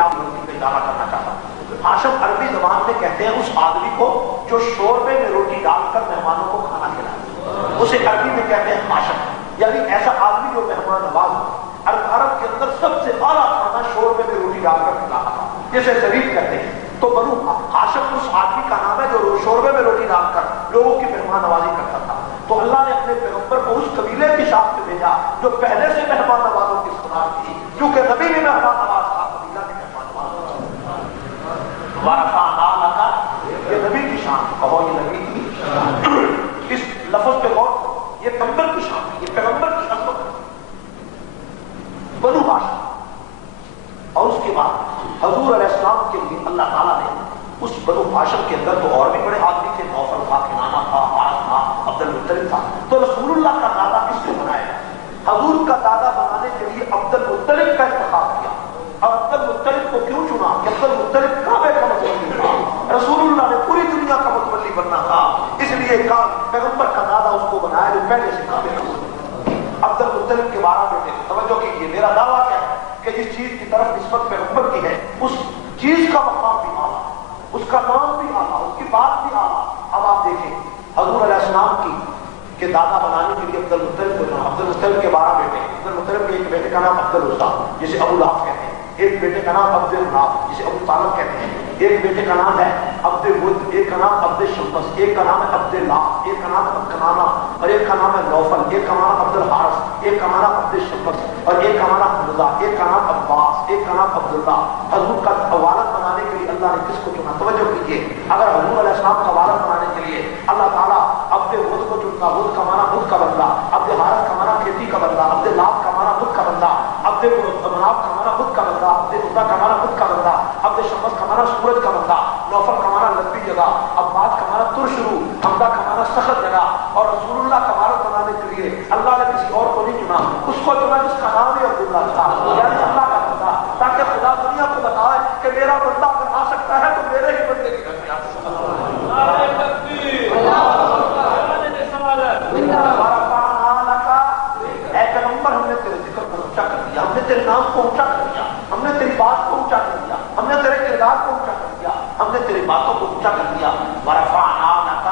اشارہ کرنا چاہتا ہوں۔ ہاشم عربی زبان میں کہتے ہیں اس آدمی کو جو شوربے میں روٹی ڈال کر مہمانوں کو کھانا کھلائے، اسے عربی میں کہتے ہیں ہاشم، یعنی ایسا آدمی جو مہمان نواز ہو۔ عرب کے اندر سب سے اعلیٰ کھانا شوربے میں روٹی ڈال کر کھلانا تھا، جسے ظریف کہتے ہیں۔ تو بنو ہاشم اس آدمی کا نام ہے جو شوربے میں روٹی ڈال کر لوگوں کی مہمان نوازی کرتا تھا۔ تو اللہ نے اپنے پیغمبر کو اس قبیلے کی شاخ میں بھیجا جو پہلے سے مہمان نوازوں کی سردار تھی، کیونکہ نبی بھی مہمان نواز تھا، قبیلہ بھی مہمان نواز تھا۔ یہ نبی کی شان، کہو یہ نبی کی شان۔ اس لفظ پہ غور کرو، یہ پیغمبر کی شان ہے، یہ پیغمبر کی عظمت ہے، بنو ہاشم۔ اور اس کے بعد حضور علیہ السلام کے لیے اللہ تعالیٰ نے اس بنو ہاشم کے اندر تو اور بھی بڑے آدمی تھے، نوفل تھا، کنانہ تھا، حارث تھا، عبد المطلب تھا۔ تو رسول اللہ کا دادا کس نے بنایا؟ حضور کا دادا بنانے کے لیے عبد المطلب کا انتخاب کیا۔ اور عبد المطلب کو کیوں چنا کہ عبد المطلب کعبے کا متولی تھا، رسول اللہ نے پوری دنیا کا متولی بننا تھا، اس لیے پیغمبر کا دادا اس کو بنایا جو پہلے سے کعبے کا متولی۔ عبد المطلب کے 12 بیٹے، توجہ کیجیے، میرا دعویٰ کیا ہے کہ جس چیز کی طرف نسبت پیغمبر کی ہے اس چیز کا مقام بھی اعلیٰ، اس کا نام بھی اعلیٰ، اس کی بات بھی اعلیٰ۔ اب آپ دیکھیں حضور علیہ السلام کی کہ دادا بنانے کے لیے عبد المطلب کو چنا۔ عبد المطلب کے 12 بیٹے، عبد المطلب کے ایک بیٹے کا نام عبد العزیٰ جسے ابو لہب کہتے ہیں، ایک بیٹے کا نام عبد المناف جسے ابو طالب کہتے ہیں، ایک بیٹے کا نام ہے عبد ود، ایک کا نام عبد شمس، ایک کا نام ہے عبد اللہ، ایک کا نام ہے کنانہ، اور ایک کا نام ہے نوفل، ایک کا نام عبد الحارث، ایک کا نام عبد شمس، اور ایک کا نام حمزہ، ایک کا نام عباس، ایک کا نام عبداللہ۔ حضور کا والد بنانے کے لیے اللہ نے کس کو چنا؟ توجہ کیجیے، اگر حضور علیہ السلام کا والد بنانے کے لیے اللہ تعالیٰ عبد ود کو چنتا، ود کا معنی بدھ کا بندہ، عبد حارث کا معنی کھیتی کا بندہ، عبد اللہ کا معنی بدھ کا بندہ، عبد مناف کا معنی بدھ کا بندہ، عبد عزیٰ کا معنی بدھ کا بندہ، عبد شمس کا معنی سورج کا بندہ، نوفل کا معنی لمبی جگہ، عباس کا معنی ترش روح، حمزہ کا معنی سخت جگہ۔ اور رسول اللہ کا والد بنانے کے لیے اللہ نے کسی اور کو نہیں چنا، اس کو چنا جس کا نام ہی عبداللہ تھا، یعنی اللہ کا بندہ، تاکہ خدا دنیا کو بتائے کہ میرا بندہ اگر آ سکتا ہے تو میرے ہی بندے کی گھر میں آ سکتا ہے۔ اے پیغمبر، ہم نے تیرے ذکر کو اونچا کر دیا، ہم نے تیرے نام کو اونچا کر دیا، ہم نے تیری بات کو اونچا کر دیا، ہم نے تیرے کردار کو اونچا کر دیا، ہم نے تیری باتوں کو اونچا کر دیا۔ ورفعنا لک۔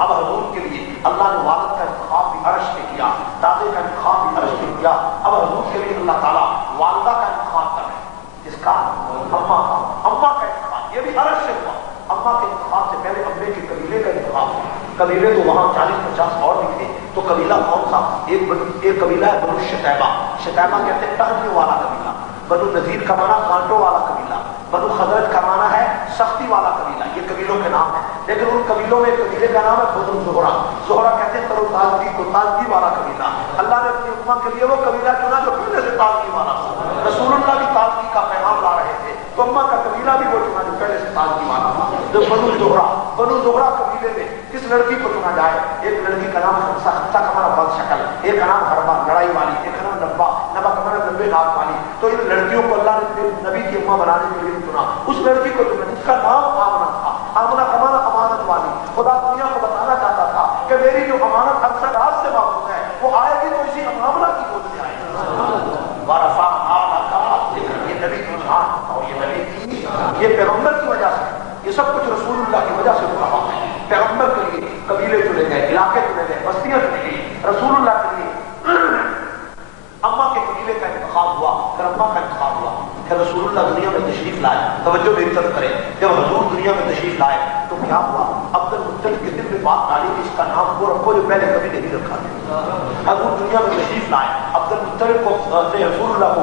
اب حضور کے لیے اللہ نے والد کا انتخاب بھی عرش پہ کیا، دادے کا انتخاب بھی عرش پہ کیا۔ اب حضور کے لیے اللہ تعالیٰ والدہ کا انتخاب کر رہے ہیں، جس کا اماں کا انتخاب، یہ بھی عرش سے ہوا۔ اماں کے انتخاب سے پہلے ابے کے قبیلے کا انتخاب ہوا۔ قبیلے تو وہاں 40-50 اور بھی تھے، تو قبیلہ کون سا؟ ایک قبیلہ ہے بنو شتیبہ، شتیبہ کہتے ہیں ٹہنیوں والا قبیلہ۔ بنو نذیر کا معنی کانٹوں والا قبیلہ، بنو خزرج کا معنی ہے سختی والا قبیلہ۔ یہ قبیلوں کے نام ہیں، لیکن ان قبیلوں میں ایک قبیلے کا نام ہے بنو زہرہ، زہرہ کہتے ہیں تر و تازگی کو، تازگی والا قبیلہ۔ اللہ نے اپنی امت کے لیے وہ قبیلہ چنا جو پہلے سے تازگی والا تھا، رسول اللہ بھی تازگی کا پیغام لا رہے تھے، تو امت کا قبیلہ بھی وہ چنا جو پہلے سے تازگی والا تھا، جو بنو زہرہ۔ بنو زہرہ قبیلے میں کس لڑکی کو چنا جائے؟ ایک لڑکی کا نام خمسہ، خمسہ کا معنی بد شکل، ایک کا نام حربہ لڑائی والی، ایک کا نام نبا، نبا کا معنی لمبے ناک والی۔ تو ان لڑکیوں کو اللہ نے نبی کی اماں بنانے کے لیے چنا۔ اس لڑکی کو چنا جس کا نام آمنہ تھا، آمنہ کا معنی امانت والی۔ خدا دنیا کو بتانا چاہتا تھا کہ میری جو امانت اکثر رات سے محفوظ ہے وہ آئے گی تو اسی آمنہ کی گود میں آئے گی۔ ورفعنا لک، یہ نبی کی شان اور یہ نبی کی، یہ پیغمبر کی وجہ سے، یہ سب کچھ رسول اللہ کی وجہ سے ہو رہا ہے۔ پیغمبر کے لیے قبیلے چنے گئے، علاقے چنے گئے، بستیاں چنے گئی۔ رسول اللہ کے لیے اماں کے قبیلے کا انتخاب ہوا، پھر اماں کا انتخاب ہوا، پھر رسول اللہ دنیا میں تشریف لائے۔ توجہ میری طرف کریں، جب حضور دنیا میں تشریف لائے تو کیا ہوا؟ عبد المطلب کے دل میں بات ڈالی کہ اس کا نام وہ رکھو جو پہلے کبھی نہیں رکھا تھا۔ حضور دنیا میں تشریف لائے، عبد المطلب کو رسول اللہ کو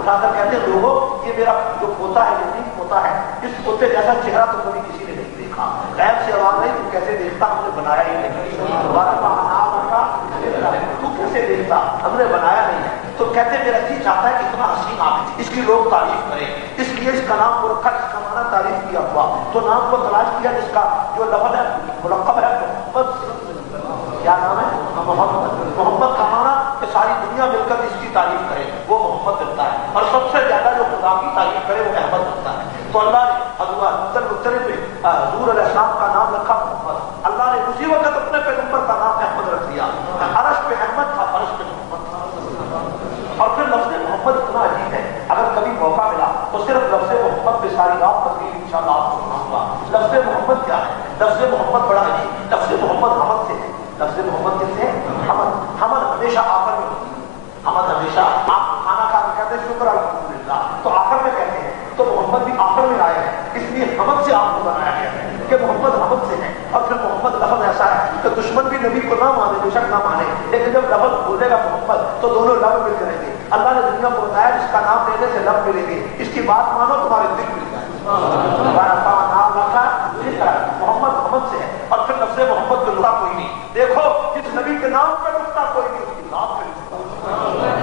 اٹھا کر کہتے ہیں لوگوں یہ میرا جو پوتا ہے، یتیم پوتا ہے، اس پوتے جیسا چہرہ تو کبھی کسی نے نہیں دیکھا، غیب سے آواز نہیں، تو کیسے دیکھتا؟ ہم نے بنایا ہی نہیں، تو کیسے دیکھتا؟ ہم نے بنایا نہیں ہے۔ تو کہتے میرا جی چاہتا ہے کہ اتنا حسین آدمی، اس کی لوگ تعریف کریں، اس لیے اس کا نام کو رکھا، اس کا معنی تعریف کیا ہوا۔ تو نام کو تلاش کیا جس کا جو لفظ ہے ملقب ہے محمد۔ کیا نام ہے؟ محمد۔ محمد کا معنی کہ ساری دنیا مل کر اس کی تعریف کرے، وہ محمد ملتا ہے، اور سب سے زیادہ جو خدا کی تعریف کرے وہ احمد ملتا ہے۔ تو اللہ نے حضور علیہ السلام کا نام رکھا محمد۔ اللہ نے اسی وقت اپنے پیغمبر کا نام احمد رکھ دیا۔ عرش پہ احمد تھا، فرش پہ محمد تھا۔ اور پھر لفظ محمد اتنا عجیب ہے، اگر کبھی موقع ملا تو صرف صرف لفظ محمد پہ ساری رات تقریر انشاءاللہ آپ کو سناؤں گا. لفظ محمد کیا ہے؟ لفظ محمد بڑا عجیب. لفظ محمد حمد سے ہے. لفظ محمد کس سے؟ حمد. حمد ہمیشہ آخر میں ہوتی ہے. حمد ہمیشہ آپ کھانا کھا کے کہتے ہیں شکر الحمدللہ, تو آخر میں کہتے ہیں, تو محمد بھی آخر میں آئے ہیں, اس لیے حمد سے آپ کو بنایا گیا ہے کہ محمد حمد سے ہے. اور پھر محمد لفظ ایسا ہے کہ دشمن بھی نبی کو نہ مانے, بے شک نہ مانے, لیکن جب لفظ بولے گا محمد تو دونوں لب مل کریں گے. اللہ نے دنیا کو بتایا جس کا نام لینے سے لب ملیں گے, اس کی بات مانو تمہارے دل مل جائے. محمد حمد سے ہے. اور پھر لفظ محمد پہ نقطہ کوئی نہیں. دیکھو جس نبی کے نام پہ نقطہ کوئی نہیں, اس کی ذات پہ نقطہ.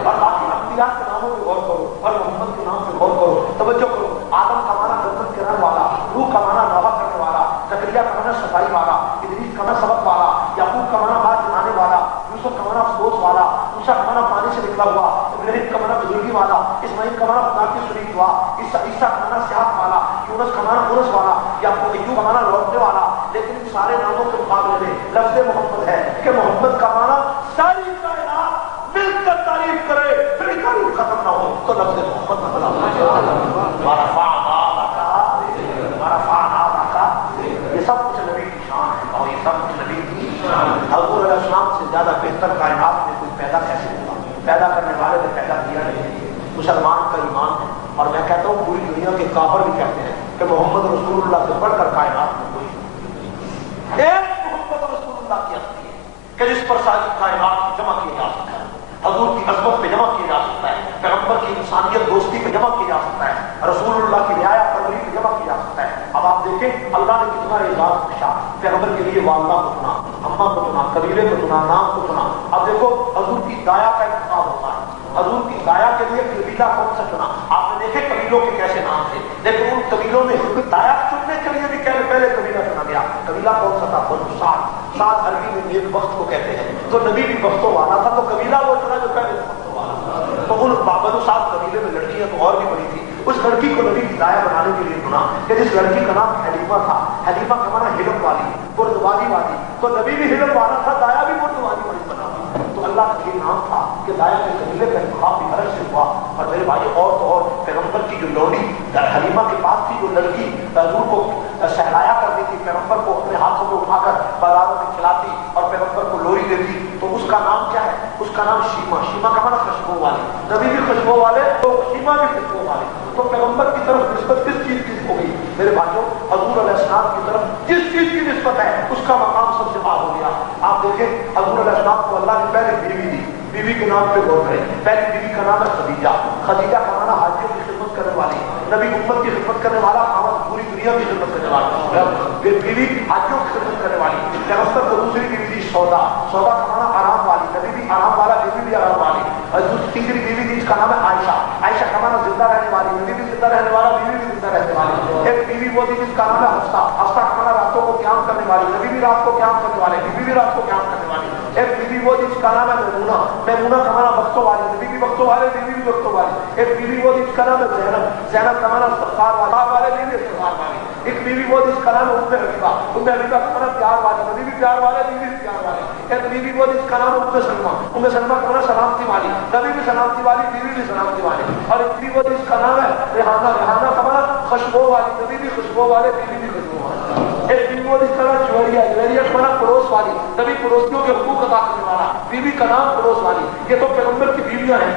اور باقی انبیاء کے ناموں پہ غور کرو اور محمد کے نام پہ غور کرو, توجہ کرو. آدم کا معنی جنت کے رہنے والا, روح کا معنی نوح کرنے والا, زکریا کا معنی صفائی والا, ادریس کا معنی سبق والا, یعقوب کا معنی بات جنانے والا, یوسف کا معنی افسوس والا, موسیٰ کا معنی پانی سے نکلا ہوا, ابراہیم کا معنی بزرگی والا, اسماعیل کا معنی خدا کی سنی دعا, عیسیٰ کا معنی صحت والا, یونس کا معنی انس والا, یعقوب ایوب کا معنی لوٹنے والا. لیکن ان سارے ناموں کے مقابلے میں لفظ محمد ہے کہ محمد کا معنی ساری کائنات مل کر تعریف کرے, پھر تعریف ختم نہ ہو, تو لفظ محمد نہ بنا. یہ سب کچھ نبی کی شان ہے, اور یہ سب کچھ نبی کی حضور علیہ السلام سے زیادہ بہتر کائنات میں کوئی پیدا کیسے ہوگا؟ پیدا کرنے والے نے پیدا کیا نہیں. مسلمان کا ایمان ہے, اور میں کہتا ہوں پوری دنیا کے کافر بھی کہتے ہیں کہ محمد رسول اللہ سے بڑھ کر کائنات میں کوئی نہیں. ایک محمد رسول اللہ کی ہستی ہے کہ جس پر ساری کائنات کو جمع کیا جا سکتا ہے, حضور کی عظمت پہ جمع کیا جا سکتا ہے, پیغمبر کی انسانیت دوستی پہ جمع کیا جا سکتا ہے, رسول اللہ کی رعایا پروری پہ جمع کیا جا سکتا ہے. اب آپ دیکھیں اللہ نے کتنا اعزاز بخشا پیغمبر کے لیے, والدہ کو چنا, اماں کو چنا, قبیلے کو چنا, نام کو چنا. اب دیکھو حضور کی دایا کا انتخاب ہوتا ہے, حضور کی دایا کے لیے قبیلہ کون سا چنا. آپ نے دیکھے قبیلوں کے کیسے نام تھے, لیکن ان قبیلوں میں دایا چننے کے لیے بھی پہلے قبیلہ چنا گیا. قبیلہ کون سا تھا؟ بنو سعد. سعد عربی میں نیک بخت کو کہتے ہیں, تو نبی بھی بختوں والا تھا, تو قبیلہ وہ چنا جو پہلے بختوں والا تھا. تو ان بنو سعد قبیلے میں لڑکیاں تو اور بھی بڑی تھی, اس لڑکی کو نبی کی دایا بنانے کے لیے چنا کہ جس لڑکی کا نام حلیمہ تھا. حلیمہ کا معنی حلم والی, بردباری والی, تو نبی بھی حلم والا تھا, دایا بھی بردباری والی بنا. تو اللہ کا یہ نام تھا کہ دایا کے قبیلے کا انتخاب بھی حرج سے ہوا. اور میرے بھائی اور تو اور پیغمبر کی جو لوڑی حلیمہ کے پاس تھی, جو لڑکی حضور کو سہلایا کرتی تھی, پیغمبر کو اپنے ہاتھوں میں اٹھا کر بازاروں میں کھلاتی اور پیغمبر کو لوری دیتی, تو اس کا نام کیا ہے؟ اس کا نام شیما. شیما کا معنی خوشبو والی, نبی بھی خوشبو والے تو شیما بھی خوشبو والے. تو پیغمبر کی طرف نسبت کس چیز کی ہو گئی میرے بھائیوں؟ حضور علیہ السلام کی طرف جس چیز کی نسبت ہے اس کا مقام سب سے بڑا ہو گیا. آپ دیکھیں حضور علیہ السلام کو اللہ نے پہلے بیوی دی, بیوی کے نام پہ غور کریں. پہلی بیوی کا نام ہے خدیجہ. خدیجہ کا معنی حاجیوں کی خدمت کرنے والی, نبی امت کی خدمت کرنے والا, پوری دنیا کی خدمت کرنے والا. بیوی حاجیوں کی خدمت کرنے والی. پیغمبر کو دوسری بیوی دی سودا. سودا کا معنی آرام والی, نبی بھی آرام والا, بیوی بھی آرام والی. تیسری بیوی دی, اس کا نام ہے عائشہ. عائشہ کا معنی زندہ رہنے والی, نبی بھی زندہ رہنے والا, بیوی بھی زندہ رہنے والی. ایک بیوی وہ دی جس کا نام ہے حفصہ. حفصہ کا معنی راتوں کو قیام کرنے والی, نبی بھی رات کو قیام کرنے والے, بیوی بھی رات کو قیام کرنے والی. ایک بیوی وہ جس کا نام ہے میمونہ. میمونہ کا معنی وقتوں والی, نبی بھی وقتوں والے, بیوی بھی وقتوں والی. ایک بیوی وہ جس کا نام ہے زینب. زینب کا معنی استغفار والے, بیوی استغفار والی. ایک بیوی وہ جس کا نام ہے ام حبیبہ. ام حبیبہ کا معنی پیار والے, نبی بھی پیار والے, بیوی بھی پیار والے. ایک بیوی وہ جس کا نام ہے ام سلمہ. ام سلمہ کا معنی سلامتی والی, نبی بھی سلامتی والی, بیوی بھی سلامتی والی. اور ایک بیوی وہ جس کا نام ہے ریحانہ. ریحانہ کا معنی خوشبو والی, نبی بھی خوشبو والے, بیوی بھی خوشبو والی. ایک بیوی وہ جس کا نام جویریہ. جویریہ کا معنی پڑوس والی, نبی پڑوسیوں کے حقوق ادا کرنے والا, بیوی کا نام پڑوس والی. یہ تو پیغمبر کی بیویاں ہیں.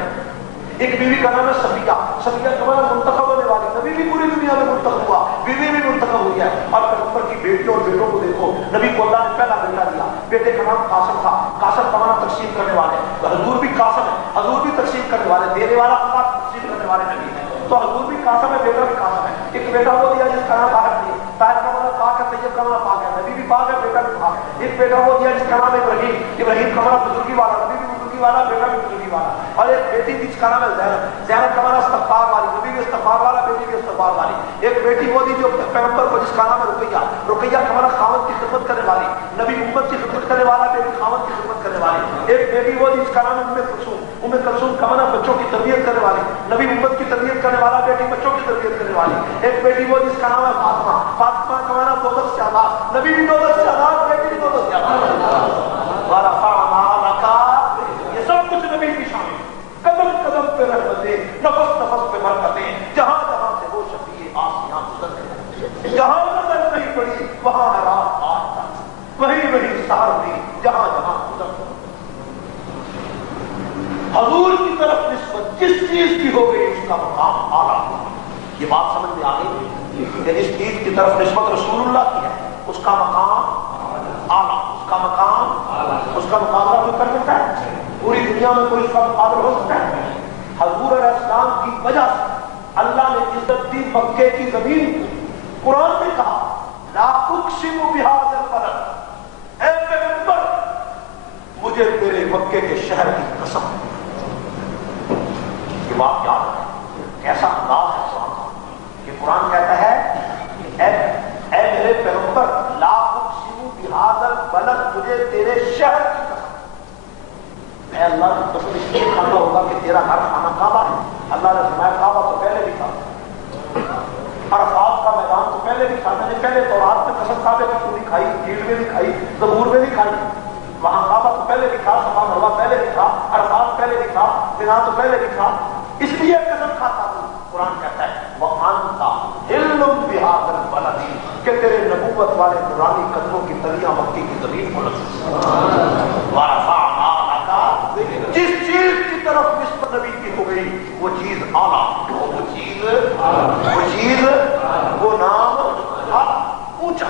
ایک بیوی کا نام ہے صفیہ. صفیہ کا معنی منتخب ہونے والی, نبی بھی پوری دنیا میں منتخب ہوا, بیوی بھی منتخب ہوئی ہے. اور پیغمبر کی بیٹیوں اور بیٹوں کو دیکھو, نبی کو اللہ نے پہلا بیٹا دیا, بیٹے کا نام قاسم تھا. قاسم کا معنی تقسیم کرنے والے, حضور بھی قاسم ہے, حضور بھی تقسیم کرنے والے, دینے والا اللہ تقسیم کرنے والے نبی ہے. تو حضور بھی قاسم ہے, بیٹا بھی قاسم ہے. ایک بیٹا وہ دیا جس کا نام طاہر دیا. طاہر کا معنی پاک ہے, طیب کا معنی پاک ہے, نبی بھی پاک ہے, بیٹا بھی پاک ہے. ایک بیٹا وہ دیا جس کا نام ابراہیم. ابراہیم کا معنی بزرگی والا, نبی بھی بزرگی والا, بیٹا بھی بزرگی والا. اور ایک بیٹی جس کا نام ہے زینب. زینب کا معنی استغفار والی, نبی بھی استغفار والا, بیٹی بھی استغفار والی. ایک بیٹی وہ دی جو پیغمبر کو جس کا نام ہے رقیہ. رقیہ کا معنی خاوند کی خدمت کرنے والی, نبی امت کی خدمت کرنے والا, بیٹی خاوند کی خدمت کرنے والی. ایک بیٹی وہ جس کا نام ہے ام کلثوم. ام کلثوم کا معنی بچوں کی تربیت کرنے والی, نبی امت کی تربیت کرنے والا, بیٹی بچوں کی تربیت کرنے والی. ایک بیٹی وہ جس کا نام ہے فاطمہ. فاطمہ کا معنی دوزخ سے آزاد, نبی بھی دوزخ سے آزاد, بیٹی بھی دوزخ سے آزاد. یہ سب کچھ نبی کی شان ہے. قدم قدم پہ رحمتیں, نفس نفس پہ برکتیں, جہاں جہاں سے وہ چیز کی ہو گئی اس کا مقام اعلیٰ. یہ بات سمجھ میں آ گئی کہ جس چیز کی طرف نسبت رسول اللہ کی ہے اس کا مقام اعلیٰ، اس کا مقام، اس کا مقابلہ کوئی کر سکتا ہے؟ پوری دنیا میں کوئی اس کا مقابلہ ہو سکتا ہے؟ حضور علیہ السلام کی وجہ سے اللہ نے عزت دی مکے کی زمین کو. قرآن نے کہا لا اقسم بہذا البلد، اے پیغمبر مجھے تیرے مکے کے شہر کی قسم. یہ بات یاد ہے، کیسا انداز ہے قرآن کا کہ قرآن کہتا ہے اے میرے پیغمبر لا اقسم بہذا البلد، مجھے تیرے شہر کی قسم. اے اللہ کی قسم اس لیے کھانا ہوگا کہ تیرا گھر کھانا کعبہ ہے. اللہ نے فرمایا کعبہ تو پہلے بھی تھا، عرفات کا میدان تو پہلے بھی تھا. میں نے پہلے تورات میں قسم کعبے کی پوری کھائی، انجیل میں بھی کھائی، زبور میں بھی کھائی. وہاں کعبہ تو پہلے بھی تھا، صفا مروا پہلے بھی تھا، عرفات پہلے بھی تھا، مینا تو پہلے بھی تھا، اس لیے قسم کھاتا ہوں. قرآن کہتا ہے وَأَنْتَ حِلٌّ بِهَذَا الْبَلَدِ، کہ تیرے نبوت والے نورانی قدموں کی تلیاں مکی کی زمین پر وَرَفَعْنَا لَكَ، جس چیز کی طرف نسبت نبی کی ہو گئی وہ چیز اعلیٰ، وہ چیز وہ نام اعلیٰ، اونچا.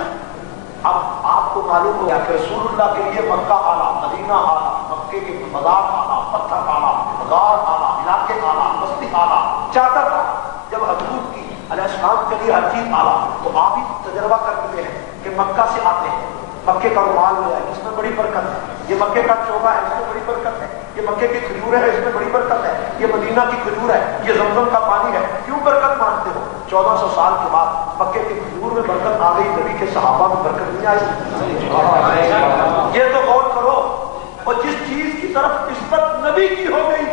اب آپ کو معلوم ہو گیا کہ رسول اللہ کے لیے مکہ اعلیٰ، مدینہ اعلیٰ، مکے کے مزار اعلیٰ، پتھر اعلیٰ، غار اعلیٰ، علاقے اعلیٰ، بستی اعلیٰ، چادر اعلیٰ. جب حضور کی علیہ السلام کے لیے ہر چیز اعلیٰ، تو آپ ہی تجربہ کر چکے ہیں کہ مکہ سے آتے ہیں، مکے کا رومال لے آئے، اس میں بڑی برکت ہے. یہ مکے کا چوبا ہے، اس میں بڑی برکت ہے. یہ مکے کی کھجور ہے، اس میں بڑی برکت ہے. یہ مدینہ کی کھجور ہے، یہ زمزم کا پانی ہے. کیوں برکت مانتے ہو؟ 1400 سال کے بعد مکے کی کھجور میں برکت آ گئی، نبی کے صحابہ میں برکت نہیں آئی. یہ تو غور کرو. اور جس چیز کی طرف نسبت نبی کی ہو گئی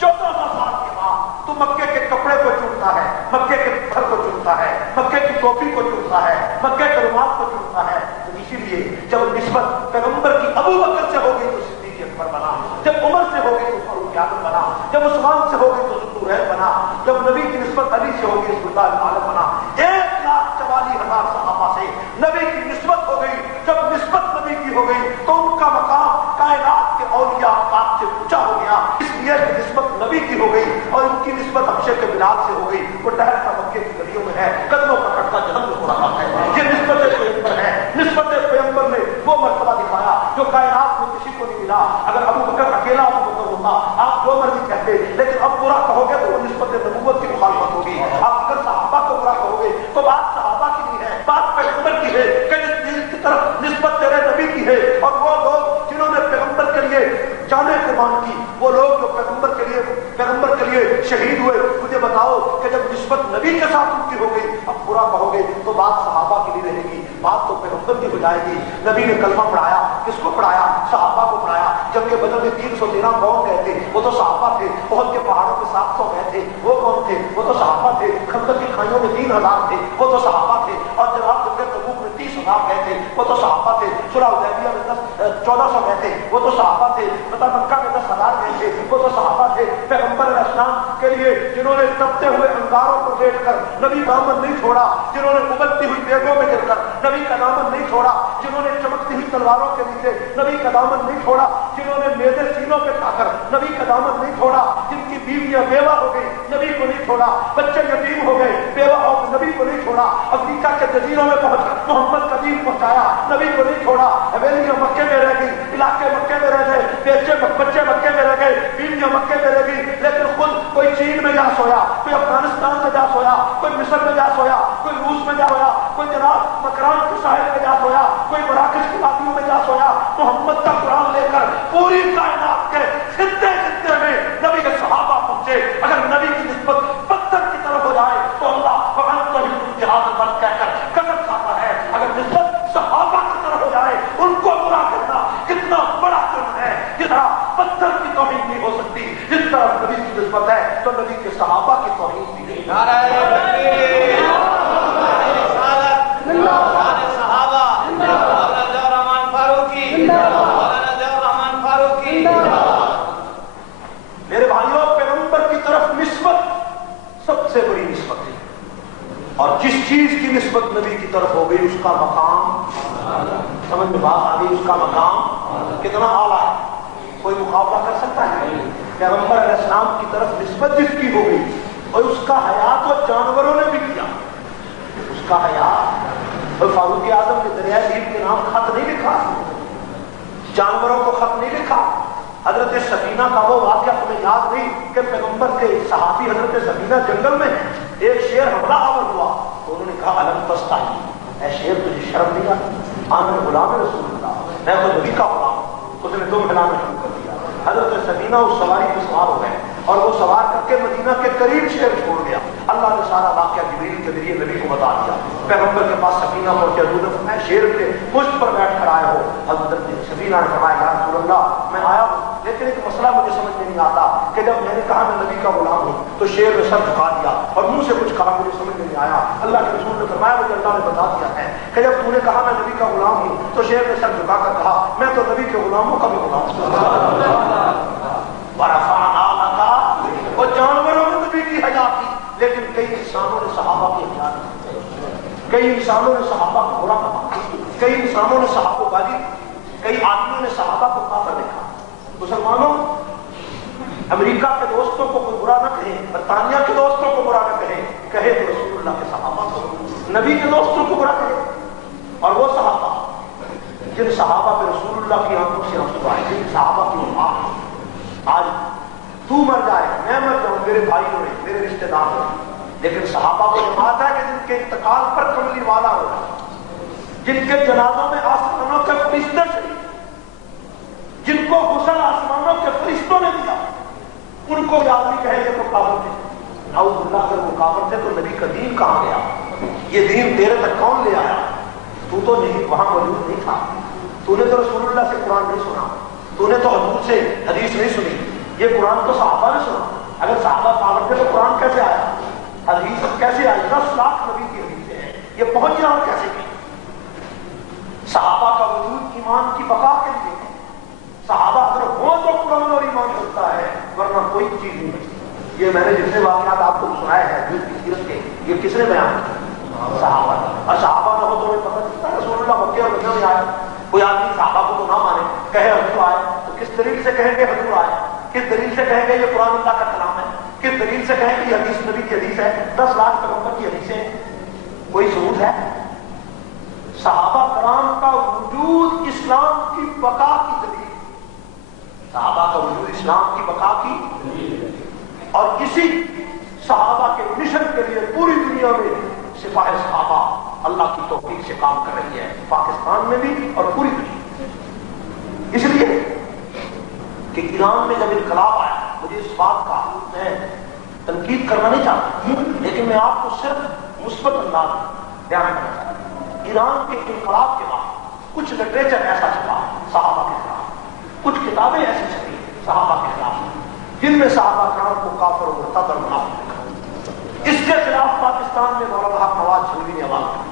1400 سال کے بعد، تو مکے کے کپڑے کو چنتا ہے، مکے کے پتھر کو چنتا ہے، مکے کی ٹوپی کو چنتا ہے، مکے کے رومال کو چنتا ہے. تو اسی لیے جب نسبت پیغمبر کی ابو بکر سے ہو گئی تو صدیق اکبر بنا، جب عمر سے ہو گئی تو فاروق اعظم بنا، جب عثمان سے ہو گئی تو ذوالنورین بنا، جب نبی کی نسبت علی سے ہو گئی سلطان عالم بنا. 1,44,000 صحابہ سے نبی کی نسبت ہو گئی. جب نسبت نبی کی ہو گئی تو ان کا مقام کائنات کے اولیاء افراد سے اونچا ہو گیا. اس لیے نسبت نبی کی ہو گئی اور ان کی نسبت حبشے کے بلال سے ہو گئی. وہ ٹہلتا مکے کی گلیوں میں ہے، قدموں پکڑتا جہنم ہو رہا ہے. یہ نسبت پیغمبر ہے. نسبت پیغمبر نے وہ مرتبہ دکھایا جو کائنات میں کسی کو نہیں ملا. اگر ابو بکر اکیلا ابو بکر ہوتا آپ جو مرضی کہتے، لیکن اب برا کہو گے تو وہ نسبت نبوت کی مخالفت ہوگی. آپ اگر صحابہ کو برا کہو گے تو بات صحابہ کی نہیں ہے، بات پیغمبر کی ہے کہ جس چیز کی طرف نسبت تیرے نبی کی ہے. اور وہ لوگ جنہوں نے پیغمبر کے لیے جانیں قربان کی، وہ لوگ جو پیغمبر کے لیے شہید ہوئے، مجھے بتاؤ کہ جب نسبت نبی کے ساتھ ان کی ہو گئی، اب برا کہو گے تو بات صحابہ کی نہیں رہے گی، بات تو پیغمبر کی ہو جائے گی. نبی نے کلمہ پڑھایا، کس کو پڑھایا؟ صحابہ کو پڑھایا. جب کہ بدر میں 313 کون گئے تھے؟ وہ تو صحابہ تھے. احد کے پہاڑوں پہ 700 گئے تھے، وہ کون تھے؟ وہ تو صحابہ تھے. خندق کی کھائیوں میں 3000 تھے، وہ تو صحابہ تھے. اور جناب جنگ تبوک میں 30,000 گئے تھے، وہ تو صحابہ تھے. صلح حدیبیہ میں 1400 گئے تھے، وہ تو صحابہ تھے. فتح مکہ میں 10,000 گئے تھے، وہ تو صحابہ تھے. پیغمبر علیہ السلام کے لیے جنہوں نے تپتے ہوئے انگاروں کو دیکھ کر نبی کا دامن نہیں چھوڑا، جنہوں نے ابلتی ہوئی دیگوں میں گر کر نبی کا دامن نہیں چھوڑا، جنہوں نے چمکتی ہوئی تلواروں کے نیچے نبی کا دامن نہیں چھوڑا، جنہوں نے میدے سینوں پہ کھا کر نبی کا دامن نہیں چھوڑا، جن کی بیویاں بیوہ ہو گئی نبی کو نہیں چھوڑا، بچے یتیم ہو گئے بیوہ ہو نبی کو نہیں چھوڑا، افریقہ کے جزیروں میں پہنچ کر محمد کا دین پہنچایا نبی کو نہیں چھوڑا. حویلیاں مکے میں رہ گئی، علاقے مکے میں رہ گئے، بچے مکے میں رہ گئے، بیویاں مکے میں رہ گئی، لیکن خود کوئی چین میں جا سویا، کوئی افغانستان میں جا سویا، کوئی مصر میں جا سویا، کوئی روس میں جا سویا، کوئی جناب مکران کے ساحل میں جا سویا، کوئی مراکش کی وادیوں میں جا سویا. محمد کا قرآن لے کر پوری کائنات کے خطے خطے میں نبی کے صحابہ پہنچے. اگر نبی کی نسبت پتھر کی طرف ہو جائے تو اللہ بند کہہ کر قدر کھاتا ہے. اگر نسبت صحابہ کی طرف ہو جائے ان کو برا کرنا کتنا بڑا جرم ہے. جس طرح پتھر کی توہین نہیں ہو سکتی، جس طرح نبی کی نسبت ہے تو نبی کے صحابہ کی توہین بھی نہیں. نعرہ تکبیر، نعرہ رسالت، نعرہ صحابہ، مولانا ضیاء الرحمن فاروقی، مولانا ضیاء الرحمن فاروقی. میرے بھائیوں، پیغمبر کی طرف نسبت سب سے بڑی نسبت ہے. اور جس چیز کی نسبت نبی کی طرف ہو گئی اس کا مقام، سمجھ میں بات آ گئی، اس کا مقام کتنا اعلیٰ ہے. کوئی مقابلہ کر سکتا ہے؟ پیغمبر علیہ السلام کی طرف نسبت جس کی ہو گئی، اور اس کا حیا تو جانوروں نے بھی کیا، اس کا حیا۔ اور فاروق اعظم نے دریائے نیل کے نام خط نہیں لکھا، جانوروں کو خط نہیں لکھا۔ حضرت سفینہ کا وہ واقعہ تمہیں یاد نہیں کہ پیغمبر کے صحابی حضرت سفینہ جنگل میں ایک شیر حملہ آور ہوا تو انہوں نے کہا الم تستحی، اے شیر تجھے شرم نہیں آتی؟ آمن غلام رسول اللہ، میں تو نبی کا غلام ہوں۔ اس نے دم ہلانا شروع کر دیا۔ حضرت سفینہ اس سواری پہ سوار ہو گئے اور وہ سوار کر کے مدینہ کے قریب شیر چھوڑ گیا۔ اللہ نے سارا واقعہ جبریل کے ذریعے نبی کو بتا دیا۔ پیغمبر کے پاس سفینہ پہنچے، حضور نے فرمایا شیر کے پشت پر بیٹھ کر آئے ہو؟ حضرت سفینہ نے فرمایا یا رسول اللہ میں آیا ہوں، لیکن ایک مسئلہ مجھے سمجھ میں نہیں آتا کہ جب میں نے کہا میں نبی کا غلام ہوں تو شیر نے سر جھکا دیا اور منہ سے کچھ کہا، مجھے سمجھ میں نہیں آیا۔ اللہ کے رسول نے فرمایا مجھے اللہ نے بتا دیا ہے کہ جب تو نے کہا میں نبی کا غلام ہوں تو شیر نے سر جھکا کر کہا میں تو نبی کے غلاموں کا بھی غلام ہوں۔ ورفعنا لك، وہ جانوروں نے نبی کی حیا کی، لیکن کئی انسانوں نے صحابہ کی حیا کی، کئی انسانوں نے صحابہ کو برا کہا، کئی انسانوں نے صحابہ کو گالی دی، کئی آدمیوں نے صحابہ کو کافر دیکھا۔ مسلمانوں، امریکہ کے دوستوں کو کوئی برا نہ کہے، برطانیہ کے دوستوں کو برا نہ کہے، کہے تو رسول اللہ کے صحابہ کو، نبی کے دوستوں کو برا کہے۔ اور وہ صحابہ جن صحابہ پہ رسول اللہ کی آنکھوں سے آنسو آئے، جن صحابہ کی وفات، آج تو مر جائے میں مر جاؤں، میرے بھائی ہوئے، میرے رشتہ دار ہوئے، لیکن صحابہ کو یہ بات ہے کہ جن کے انتقال پر کملی والا ہو، جن کے جنازوں میں آسمانوں کے فرشتے شریک، جن کو غسل آسمانوں کے فرشتوں نے دیا، ان کو بھی آدمی کہے یہ تو کافر تھے۔ نعوذ باللہ، اگر وہ کافر تھے تو نبی کا دین کہاں گیا؟ یہ دین تیرے تک کون لے آیا؟ تو نہیں وہاں موجود نہیں تھا، تو نے تو رسول اللہ سے قرآن نہیں سنا، تو نے تو حضور سے حدیث نہیں سنی، یہ قرآن تو صحابہ نے سنا۔ اگر صحابہ پاگل تھے تو قرآن کیسے آیا؟ حدیث کیسے آئی؟ 10 لاکھ نبی کی حدیثیں ہیں، یہ پہنچ یہاں کیسے کی؟ صحابہ کا وجود ایمان کی بقا کے لیے ہے۔ صحابہ اگر ہو تو قرآن اور ایمان چلتا ہے، ورنہ کوئی چیز نہیں بچتی۔ یہ میں نے جتنے واقعات آپ کو سنائے ہیں حدیث کی سیرت کے، یہ کس نے بیان کیا؟ صحابہ۔ اور صحابہ نہ ہو تو ہمیں پتہ چلتا ہے رسول اللہ مکہ اور مدینہ میں آئے۔ کوئی آدمی صحابہ کو تو نہ مانے، کہے حضور آئے، تو کس دلیل سے کہیں گے حضور آئے؟ کس دلیل سے کہیں گے یہ قرآن اللہ کا کلام ہے؟ کس دلیل سے کہیں گے یہ حدیث نبی کی حدیث ہے؟ 10 لاکھ پیغمبر کی حدیثیں، کوئی ثبوت ہے؟ صحابہ کرام کا وجود اسلام کی بقا کی دلیل، صحابہ کا وجود اسلام کی بقا کی، اور اسی صحابہ کے مشن کے لیے پوری دنیا میں سپاہ صحابہ اللہ کی توفیق سے کام کر رہی ہے، پاکستان میں بھی اور پوری دنیا میں۔ اس لیے کہ ایران میں جب انقلاب آیا، مجھے اس بات کا میں تنقید کرنا نہیں چاہتا، لیکن میں آپ کو صرف مثبت انداز بیان کرنا چاہتا ہوں۔ ایران کے انقلاب کے بعد کچھ لٹریچر ایسا چھپا صحابہ کے خلاف، کچھ کتابیں ایسی چھپی صحابہ کے خلاف جن میں صحابہ کرام کو کافر و مرتد اور منافق لکھا۔ اس کے خلاف پاکستان میں مولانا حق نواز شریف نے آواز اٹھائی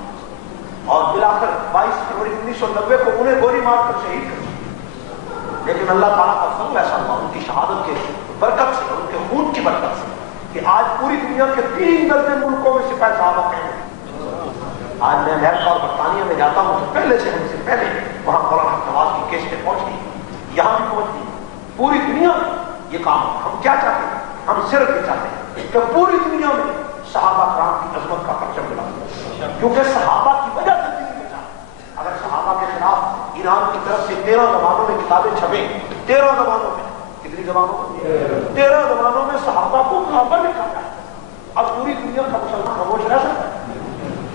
اور بلاخر 22 فروری 1990 کو انہیں گولی مار کر شہید کر دیا۔ لیکن اللہ تعالیٰ کا فضل ایسا ہوا ان کی شہادت کے برکت سے، ان کے خون کی برکت سے، کہ آج پوری دنیا کے 3 درجن ملکوں میں سپاہ صحابہ ہیں۔ آج میں امریکہ اور برطانیہ میں جاتا ہوں تو پہلے سے ہم سے پہلے وہاں مولانا حق نواز کی کیسٹیں پہنچ گئی، یہاں بھی پہنچ گئی، پوری دنیا میں یہ کام۔ ہم کیا چاہتے ہیں؟ ہم صرف یہ چاہتے ہیں کہ پوری دنیا میں صحابہ کرام کی عظمت کا پرچم ملا، کیونکہ صحابہ کی وجہ سے دین بچا۔ اگر صحابہ کے خلاف ایران کی طرف سے 13 زبانوں میں کتابیں چھپیں، 13 زبانوں میں، کتنی زبانوں میں؟ 13 زبانوں میں صحابہ کو کافر لکھا جائے، اب پوری دنیا کا مسلمان خاموش رہ سکتا ہے؟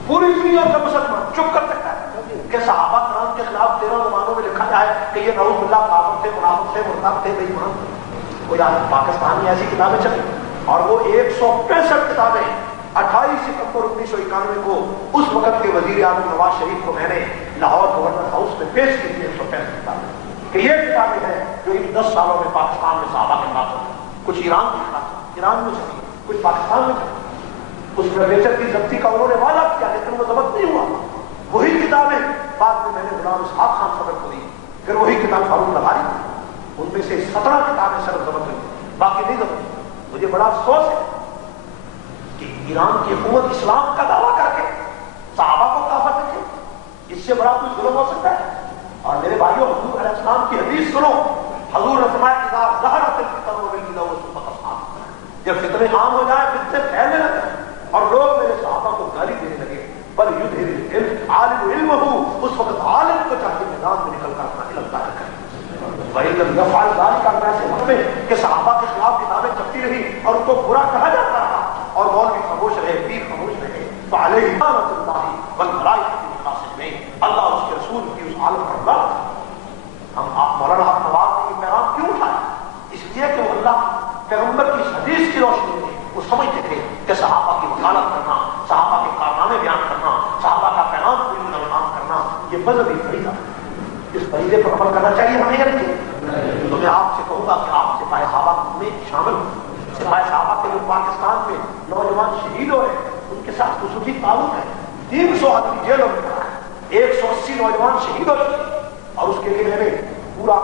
پوری دنیا کا مسلمان چپ کر سکتا ہے کہ صحابہ کرام کے خلاف 13 زبانوں میں لکھا جائے کہ یہ نعوذ باللہ کافر تھے، منافق تھے، مرتد تھے، بے ایمان تھے؟ کوئی آج پاکستان میں ایسی کتابیں چلی، اور وہ 165 کتابیں 28 ستمبر 1991 کو اس وقت کے وزیر اعظم نواز شریف کو میں نے لاہور گورنر ہاؤس میں پیش کی تھی، 165 کتابیں، کہ یہ کتابیں ہیں جو ان 10 سالوں میں پاکستان میں صحابہ کے خلاف ہوئی، کچھ ایران کے خلاف، ایران میں چلی، کچھ پاکستان میں چلی۔ اس لٹریچر کی ضبطی کا انہوں نے وعدہ کیا لیکن وہ ضبط نہیں ہوا۔ وہی کتابیں بعد میں نے غلام اسحاق خان صدر کو دی، پھر وہی کتاب فاروق لغاری، ان میں سے 17 کتابیں صرف ضبط ہوئی، باقی نہیں ضبط ہوئی۔ مجھے بڑا افسوس ہے کہ ایران کی حکومت اسلام کا دعویٰ کر کے صحابہ کو کافر لکھے، اس سے بڑا کوئی ظلم ہو سکتا ہے؟ اور میرے بھائیوں، حضور علیہ السلام کی حدیث سنو، حضور نے فرمایا اذا ظہرت الفتن فتنے عام ہو جائے، فتنے پھیلنے لگے اور لوگ میرے صحابہ کو گالی دینے لگے، بل یظہر العلم عالم علمہ، اس وقت عالم کو چاہتے میدان میں نکل کر اپنا علم ظاہر کرے۔ وَإِن لَمْ يَفْعَلْ ذَلِكَ، ایسے وقت میں کہ صحابہ کے خلاف کتابیں چھپتی رہی اور ان کو برا کہا جاتا رہا اور مولوی خاموش رہے، پیر خاموش رہے، فَعَلَيْهِ لَعْنَةُ اللَّهِ وَالْمَلَائِكَةِ وَالنَّاسِ، اللہ اور اس کے رسول کی اس عالم پر لعنت۔ ہم مولانا حق نواز نے یہ پیغام کیوں اٹھایا؟ اس لیے کہ وہ اللہ پیغمبر کی حدیث کی روشنی میں وہ سمجھتے تھے کہ صحابہ کی وکالت کرنا، صحابہ کے کارنامے بیان کرنا، صحابہ کا پیغام پوری طرح بیان کرنا یہ مذہبی فریضہ ہے۔ اس فریضے پر عمل کرنا چاہیے ہمیں یا نہیں؟ تو میں آپ سے کہوں گا کہ آپ سپاہی صحابہ میں شامل ہوں۔ سپاہی صحابہ کے جو پاکستان میں نوجوان شہید ہوئے ان کے ساتھ خصوصی تعلق ہے۔ 300 آدمی جیلوں میں پڑا ہے، 180 نوجوان شہید ہو چکے اور اس کے لیے میں نے پورا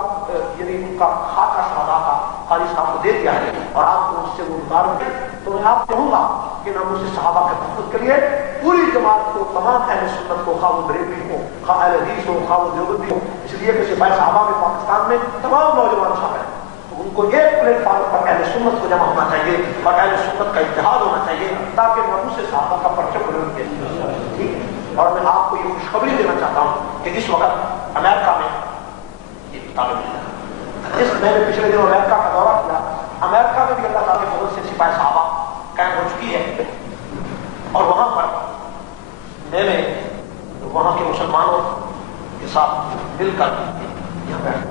یعنی ان کا خاکہ شہداء کا قاری صاحب کو دے دیا ہے اور آپ کو اس سے وہ اتاروں گے۔ تو میں آپ کہوں گا کہ ناموس صحابہ کے تحفظ کے لیے پوری جماعت کو، تمام اہل سنت کو، خواہ وہ بریلوی ہو، خواہ اہل حدیث ہو، خواہ وہ دیوبندی ہو، اس لیے کہ سپاہی صحابہ میں پاکستان میں تمام نوجوان شامل ہیں، تو ان کو ایک پلیٹ فارم پر اہل سنت کو جمع ہونا چاہیے اور اہل سنت کا اتحاد ہونا چاہیے تاکہ ناموس صحابہ کا پرچم بلند کیا ٹھیک ہے۔ اور میں آپ کو یہ خوشخبری دینا چاہتا ہوں کہ اس وقت امریکہ میں یہ کتابیں مل رہی ہیں۔ اس میں نے پچھلے دنوں امریکہ کا دورہ کیا، امریکہ میں بھی اللہ تعالیٰ کے فضل سے سپاہی صحابہ قائم ہو چکی ہے اور وہاں پر میں نے وہاں کے مسلمانوں کے ساتھ مل کر یہاں بیٹھ،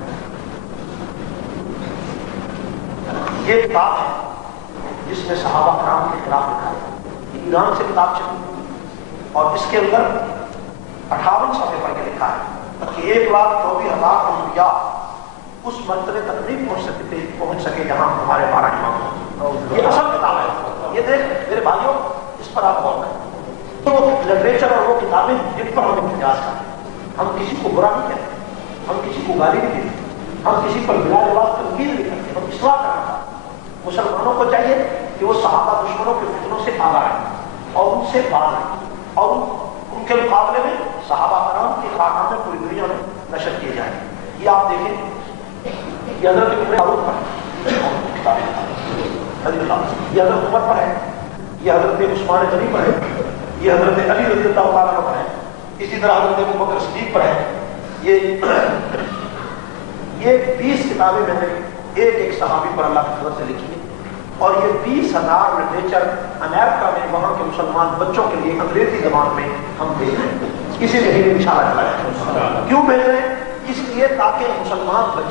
یہ کتاب ہے جس میں صحابہ کرام کے خلاف لکھا ہے، یہ ایران سے کتاب چلی اور اس کے اندر 58 صفحے پر یہ لکھا ہے کہ 1,24,000 انبیاء اس مرتبے تک نہیں پہنچ سکے جہاں ہمارے 12 امام ہیں۔ یہ اصل کتاب ہے، یہ دیکھ میرے بھائیوں اس پر آپ غور کریں۔ تو لٹریچر اور وہ کتابیں جن پر ہم احتجاج کرتے ہیں، ہم کسی کو برا نہیں کہتے، ہم کسی کو گالی نہیں دیتے، ہم کسی پر بلا لباس تنقید نہیں کرتے، ہم اصلاح کرنا چاہتے ہیں۔ مسلمانوں کو چاہیے کہ وہ صحابہ دشمنوں کے فتنوں سے آگاہ رہیں اور ان سے باز رہیں اور ان کے مقابلے میں صحابہ کرام کی کارنامے پوری دنیا میں نشر کیے جائیں۔ یہ آپ دیکھیں، یہ حضرت عمر فاروق پر ہے، یہ حضرت عمر پر ہے، یہ حضرت عثمان غنی پر ہے، یہ حضرت علی رضی اللہ عنہ پر ہے، اسی طرح حضرت ابوبکر صدیق پر ہے۔ یہ 20 کتابیں میں نے ایک ایک صحابی پر اللہ کی طرف سے لکھی ہے اور یہ 20,000 لٹریچر امریکہ میں وہاں کے مسلمان بچوں کے لیے انگریزی زبان میں ہم بھیج رہے ہیں۔ اسی مہینے انشاءاللہ کیوں بھیج رہے ہیں؟ اس لیے تاکہ مسلمان